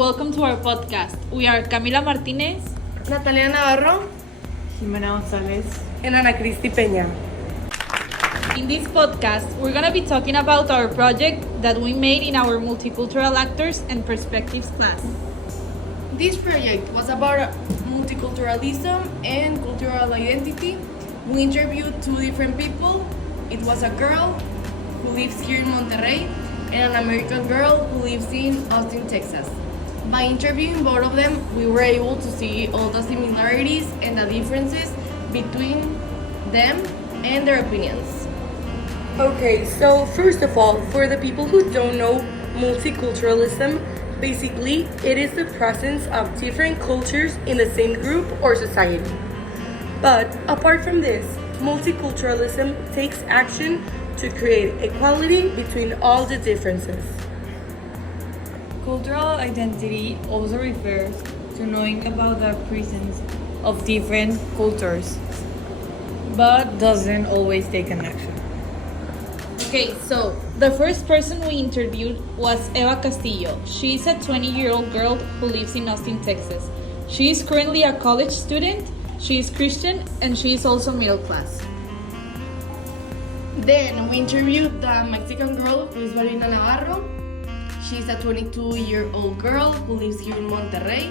welcome to our podcast. We are Camila Martinez, Natalia Navarro, Jimena González, and Ana Cristi Peña. In this podcast, we're going to be talking about our project that we made in our Multicultural Actors and Perspectives class. This project was about multiculturalism and cultural identity. We interviewed two different people. It was a girl who lives here in Monterrey and an American girl who lives in Austin, Texas. By interviewing both of them, we were able to see all the similarities and the differences between them and their opinions. Okay, so first of all, for the people who don't know multiculturalism, basically it is the presence of different cultures in the same group or society. But apart from this, multiculturalism takes action to create equality between all the differences. Cultural identity also refers to knowing about the presence of different cultures, but doesn't always take an action. Okay, so the first person we interviewed was Eva Castillo. She is a 20-year-old girl who lives in Austin, Texas. She is currently a college student, she is Christian, and she is also middle class. Then we interviewed the Mexican girl who is Balbina Navarro. She's a 22-year-old girl who lives here in Monterrey.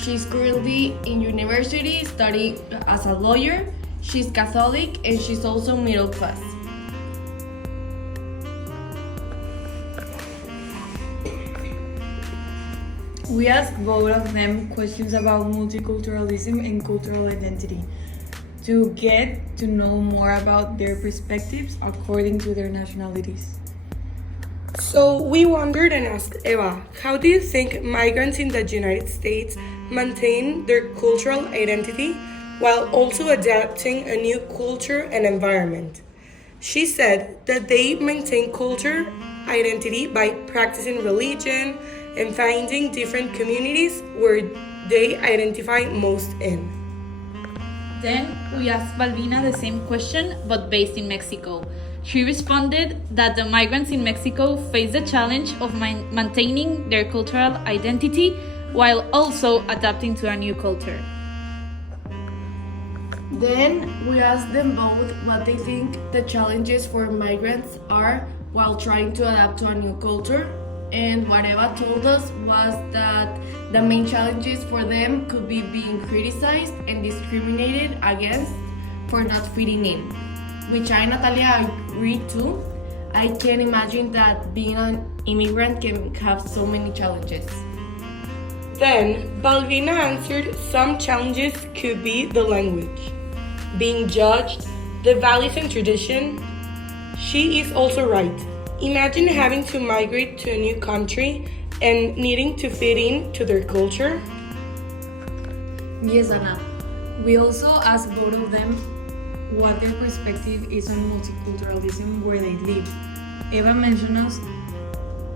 She's currently in university studying as a lawyer. She's Catholic and she's also middle class. We asked both of them questions about multiculturalism and cultural identity to get to know more about their perspectives according to their nationalities. So we wondered and asked Eva, how do you think migrants in the United States maintain their cultural identity while also adapting a new culture and environment? She said that they maintain culture identity by practicing religion and finding different communities where they identify most in. Then we asked Balbina the same question, but based in Mexico. She responded that the migrants in Mexico face the challenge of maintaining their cultural identity while also adapting to a new culture. Then we asked them both what they think the challenges for migrants are while trying to adapt to a new culture. And what Eva told us was that the main challenges for them could be being criticized and discriminated against for not fitting in, which I, Natalia, agree to. I can imagine that being an immigrant can have so many challenges. Then, Balbina answered some challenges could be the language, being judged, the values and tradition. She is also right. Imagine having to migrate to a new country and needing to fit in to their culture. Yes, Anna. We also asked both of them what their perspective is on multiculturalism where they live. Eva mentioned us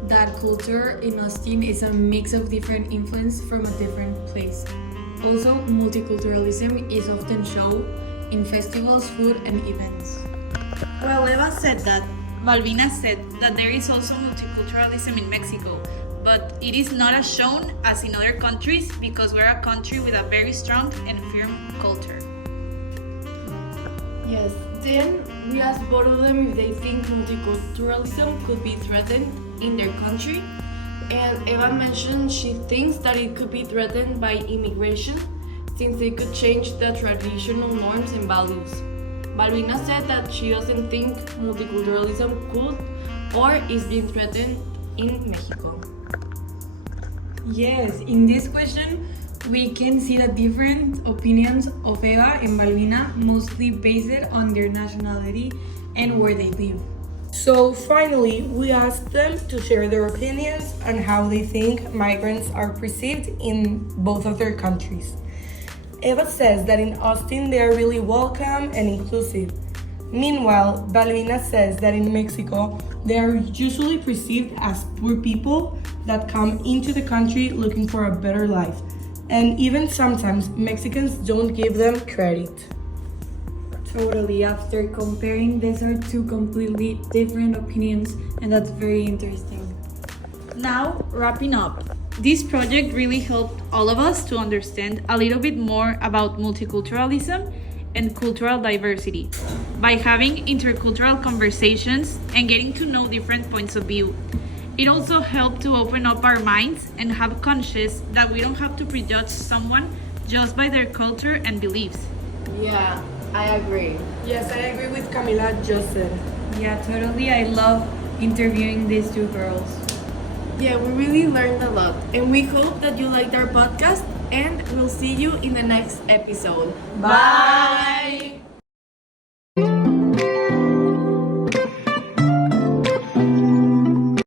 that culture in Austin is a mix of different influence from a different place. Also, multiculturalism is often shown in festivals, food, and events. Well, Eva said that. Balbina said that there is also multiculturalism in Mexico, but it is not as shown as in other countries because we're a country with a very strong and firm culture. Yes, then we asked both of them if they think multiculturalism could be threatened in their country, and Eva mentioned she thinks that it could be threatened by immigration since they could change the traditional norms and values. Balbina said that she doesn't think multiculturalism could or is being threatened in Mexico. Yes, in this question, we can see the different opinions of Eva and Balbina, mostly based on their nationality and where they live. So finally, we asked them to share their opinions on how they think migrants are perceived in both of their countries. Eva says that in Austin they are really welcome and inclusive. Meanwhile, Balbina says that in Mexico they are usually perceived as poor people that come into the country looking for a better life. And even sometimes Mexicans don't give them credit. Totally, after comparing, these are two completely different opinions, and that's very interesting. Now, wrapping up, This project really helped all of us to understand a little bit more about multiculturalism and cultural diversity by having intercultural conversations and getting to know different points of view. It also helped to open up our minds and have conscious that we don't have to prejudge someone just by their culture and beliefs. Yeah, I agree. Yes, I agree with Camila just said. Yeah, totally. I love interviewing these two girls. Yeah, we really learned a lot, and we hope that you liked our podcast, and we'll see you in the next episode. Bye.